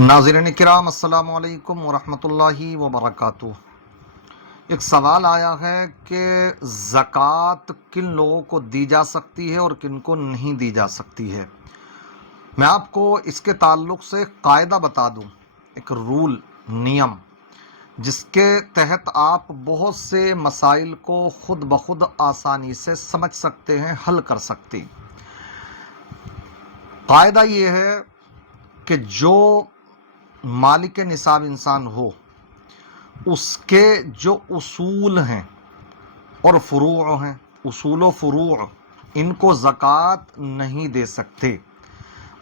नाज़रीन किराम अस्सलामु अलैकुम वरहमतुल्लाहि वबरकातुहू। एक सवाल आया है कि ज़कात किन लोगों को दी जा सकती है और किन को नहीं दी जा सकती है। मैं आपको इसके ताल्लुक़ से कायदा बता दूं, एक रूल, नियम, जिसके तहत आप बहुत से मसाइल को ख़ुद ब खुद आसानी से समझ सकते हैं, हल कर सकते हैं। कायदा ये है कि जो मालिक निसाब इंसान हो, उसके जो उसूल हैं और फ़ुरूअ हैं, उसूल व फ़ुरूअ, इनको ज़कात नहीं दे सकते।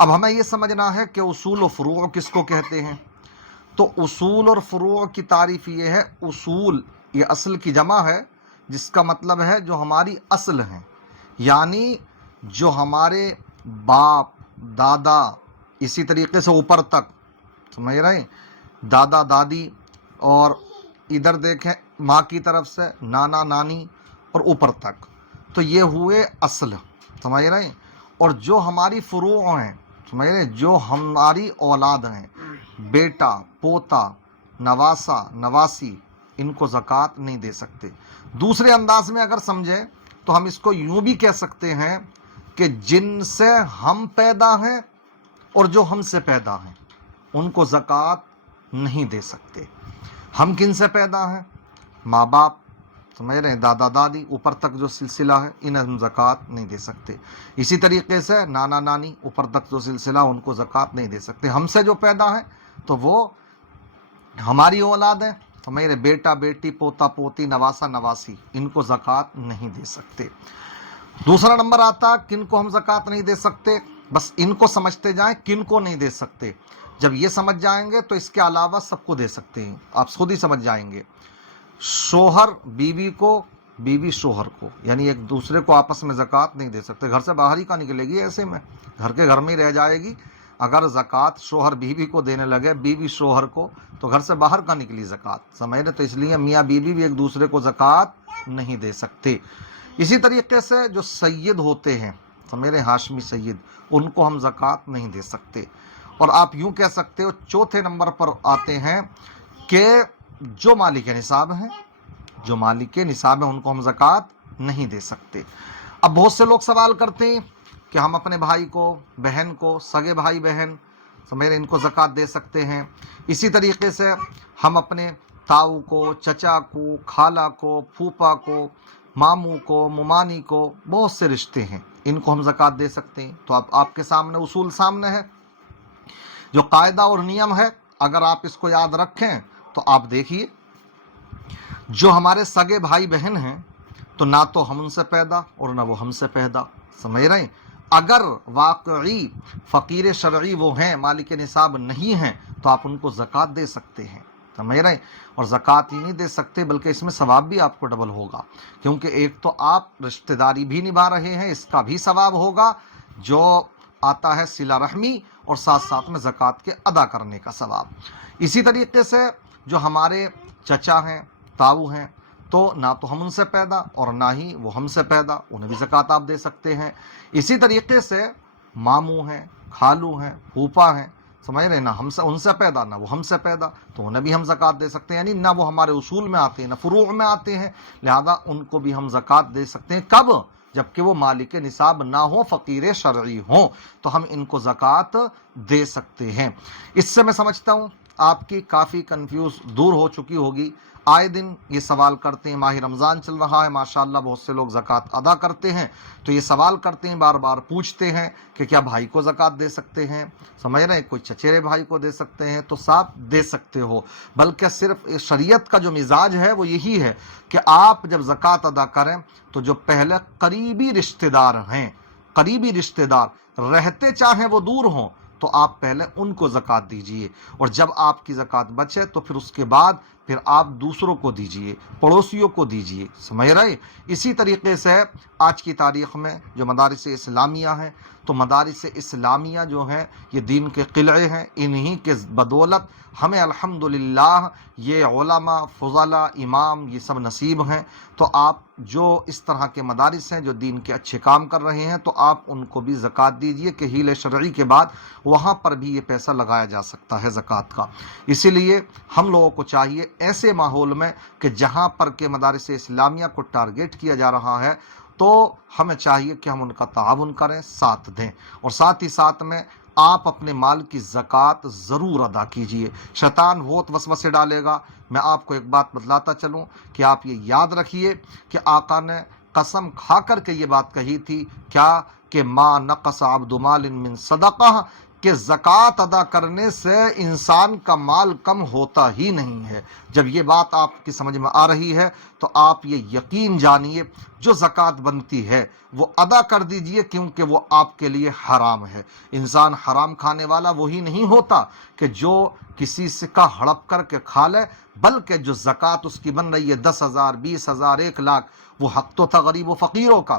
अब हमें ये समझना है कि उसूल व फ़ुरूअ किसको कहते हैं। तो उसूल और फ़ुरूअ की तारीफ़ ये है, उसूल ये असल की जमा है, जिसका मतलब है जो हमारी असल हैं, यानी जो हमारे बाप दादा, इसी तरीके से ऊपर तक, समझ रहे हैं, दादा दादी, और इधर देखें माँ की तरफ से नाना नानी और ऊपर तक, तो ये हुए असल, समझ रहे हैं। और जो हमारी फ़ुरूअ हैं, समझ रहे हैं, जो हमारी औलाद हैं, बेटा पोता नवासा नवासी, इनको ज़कात नहीं दे सकते। दूसरे अंदाज में अगर समझें तो हम इसको यूँ भी कह सकते हैं कि जिनसे हम पैदा हैं और जो हमसे पैदा हैं, उनको ज़कात नहीं दे सकते। हम किन से पैदा हैं? माँ बाप, समझ रहे हैं, दादा दादी, ऊपर तक जो सिलसिला है, इन्हें हम ज़कात नहीं दे सकते। इसी तरीके से नाना नानी, ऊपर तक जो सिलसिला, उनको ज़कात नहीं दे सकते। हमसे जो पैदा है तो वो हमारी औलाद है, समझ रहे, बेटा बेटी पोता पोती नवासा नवासी, इनको ज़कात नहीं दे सकते। दूसरा नंबर आता किन को हम ज़कात नहीं दे सकते। बस इनको समझते जाएं, किन को नहीं दे सकते। जब ये समझ जाएंगे तो इसके अलावा सबको दे सकते हैं, आप खुद ही समझ जाएंगे। शोहर बीवी को, बीवी शोहर को, यानी एक दूसरे को आपस में ज़कात नहीं दे सकते। घर से बाहर ही का निकलेगी, ऐसे में घर के घर में ही रह जाएगी। अगर ज़कात शोहर बीवी को देने लगे, बीवी शोहर को, तो घर से बाहर का निकली ज़कात, समझ रहे। तो इसलिए मियाँ बीवी भी एक दूसरे को ज़कात नहीं दे सकते। इसी तरीके से जो सैयद होते हैं, समझ रहे, हाशमी सैयद, उनको हम ज़कात नहीं दे सकते। और आप यूं कह सकते हो चौथे नंबर पर आते हैं कि जो मालिक निसाब हैं, जो मालिक निसाब हैं, उनको हम ज़कात नहीं दे सकते। अब बहुत से लोग सवाल करते हैं कि हम अपने भाई को, बहन को, सगे भाई बहन, समझ रहे, इनको ज़कात दे सकते हैं। इसी तरीके से हम अपने ताऊ को, चचा को, खाला को, फूफा को, मामू को, मुमानी को, बहुत से रिश्ते हैं, इनको हम ज़कात दे सकते हैं। तो अब आपके सामने उसूल सामने है, जो कायदा और नियम है, अगर आप इसको याद रखें तो आप देखिए, जो हमारे सगे भाई बहन हैं, तो ना तो हम उनसे पैदा और ना वो हमसे पैदा, समझ रहे हैं। अगर वाकई फ़कीर शरई वो हैं, मालिक निसाब नहीं हैं, तो आप उनको ज़कात दे सकते हैं, समझ रहे हैं। और ज़कात ही नहीं दे सकते, बल्कि इसमें सवाब भी आपको डबल होगा, क्योंकि एक तो आप रिश्तेदारी भी निभा रहे हैं, इसका भी सवाब होगा जो आता है सिला रहमी, और साथ साथ में ज़कात के अदा करने का सवाब। इसी तरीके से जो हमारे चचा हैं, ताऊ हैं, तो ना तो हम उनसे पैदा और ना ही वो हमसे पैदा, उन्हें भी ज़कात आप दे सकते हैं। इसी तरीके से मामू हैं, खालू हैं, फूफा हैं, समझ रहे, ना हमसे उनसे पैदा ना वो हमसे पैदा, तो उन्हें भी हम ज़कात दे सकते हैं। यानी ना वो हमारे उसूल में आते हैं, ना फ़ुरूअ में आते हैं, लिहाजा उनको भी हम ज़कात दे सकते हैं। कब? जबकि वो मालिक निसाब ना हो, फ़कीर शरई हो, तो हम इनको ज़कात दे सकते हैं। इससे मैं समझता हूँ आपकी काफ़ी कन्फ्यूज़ दूर हो चुकी होगी। आए दिन ये सवाल करते हैं, माह रमज़ान चल रहा है, माशाअल्लाह बहुत से लोग ज़कात अदा करते हैं, तो ये सवाल करते हैं, बार बार पूछते हैं कि क्या भाई को ज़कात दे सकते हैं, समझ रहे हैं, कोई चचेरे भाई को दे सकते हैं। तो साफ दे सकते हो, बल्कि सिर्फ शरीयत का जो मिजाज है वो यही है कि आप जब ज़कात अदा करें तो जो पहले करीबी रिश्तेदार हैं, करीबी रिश्तेदार रहते चाहे वो दूर हों, तो आप पहले उनको ज़कात दीजिए, और जब आपकी ज़कात बचे तो फिर उसके बाद پھر آپ دوسروں کو دیجئے، پڑوسیوں کو دیجئے، سمجھ رہے؟ اسی طریقے سے آج کی تاریخ میں جو مدارس اسلامیہ ہیں، تو مدارس اسلامیہ جو ہیں یہ دین کے قلعے ہیں، انہی کے بدولت ہمیں الحمدللہ یہ علماء، فضلاء، امام یہ سب نصیب ہیں۔ تو آپ جو اس طرح کے مدارس ہیں جو دین کے اچھے کام کر رہے ہیں، تو آپ ان کو بھی زکوٰۃ دیجئے کہ حیل شرعی کے بعد وہاں پر بھی یہ پیسہ لگایا جا سکتا ہے زکوٰۃ کا۔ اسی لیے ہم لوگوں کو چاہیے ایسے ماحول میں کہ جہاں پر کہ مدارس اسلامیہ کو ٹارگیٹ کیا جا رہا ہے، تو ہمیں چاہیے کہ ہم ان کا تعاون کریں، ساتھ دیں، اور ساتھ ہی ساتھ میں آپ اپنے مال کی زکوٰۃ ضرور ادا کیجئے۔ شیطان بہت وسوسے ڈالے گا۔ میں آپ کو ایک بات بتلاتا چلوں کہ آپ یہ یاد رکھیے کہ آقا نے قسم کھا کر کے یہ بات کہی تھی کیا کہ ما نقص عبد مال من صدقہ، کہ زکوٰۃ ادا کرنے سے انسان کا مال کم ہوتا ہی نہیں ہے۔ جب یہ بات آپ کی سمجھ میں آ رہی ہے تو آپ یہ یقین جانیے جو زکوٰۃ بنتی ہے وہ ادا کر دیجئے، کیونکہ وہ آپ کے لیے حرام ہے۔ انسان حرام کھانے والا وہی نہیں ہوتا کہ جو کسی سے کا ہڑپ کر کے کھا لے، بلکہ جو زکوٰۃ اس کی بن رہی ہے 10,000، 20,000، 1,00,000، وہ حق تو تھا غریب و فقیروں کا،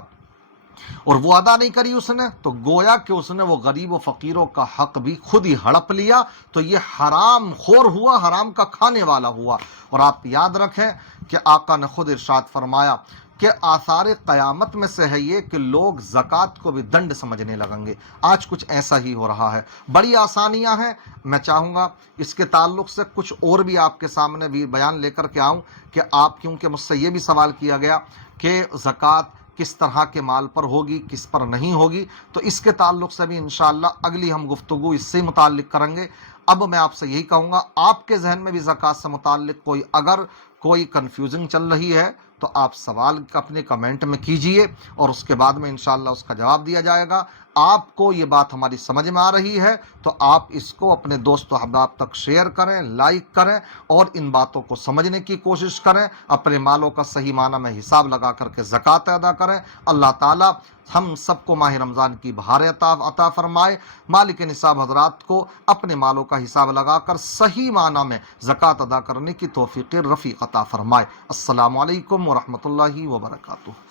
اور وہ ادا نہیں کری اس نے، تو گویا کہ اس نے وہ غریب و فقیروں کا حق بھی خود ہی ہڑپ لیا، تو یہ حرام خور ہوا، حرام کا کھانے والا ہوا۔ اور آپ یاد رکھیں کہ آقا نے خود ارشاد فرمایا کہ آثار قیامت میں سے ہے یہ کہ لوگ زکوٰۃ کو بھی دنڈ سمجھنے لگیں گے۔ آج کچھ ایسا ہی ہو رہا ہے، بڑی آسانیاں ہیں۔ میں چاہوں گا اس کے تعلق سے کچھ اور بھی آپ کے سامنے بھی بیان لے کر کے آؤں کہ آپ، کیونکہ مجھ سے یہ بھی سوال کیا گیا کہ زکوٰۃ کس طرح کے مال پر ہوگی، کس پر نہیں ہوگی، تو اس کے تعلق سے بھی انشاءاللہ اگلی ہم گفتگو اس سے متعلق کریں گے۔ اب میں آپ سے یہی کہوں گا، آپ کے ذہن میں بھی زکوٰۃ سے متعلق اگر کوئی کنفیوژنگ چل رہی ہے تو آپ سوال اپنے کمنٹ میں کیجئے، اور اس کے بعد میں انشاءاللہ اس کا جواب دیا جائے گا۔ آپ کو یہ بات ہماری سمجھ میں آ رہی ہے تو آپ اس کو اپنے دوست و احباب تک شیئر کریں، لائک کریں، اور ان باتوں کو سمجھنے کی کوشش کریں، اپنے مالوں کا صحیح معنی میں حساب لگا کر کے زکوٰۃ ادا کریں۔ اللہ تعالیٰ ہم سب کو ماہ رمضان کی بہار عطا فرمائے۔ مالک نصاب حضرات کو اپنے مالوں کا حساب لگا کر صحیح معنی میں زکوٰۃ ادا کرنے کی توفیق رفیق عطا فرمائے۔ السلام علیکم ورحمۃ اللہ وبرکاتہ۔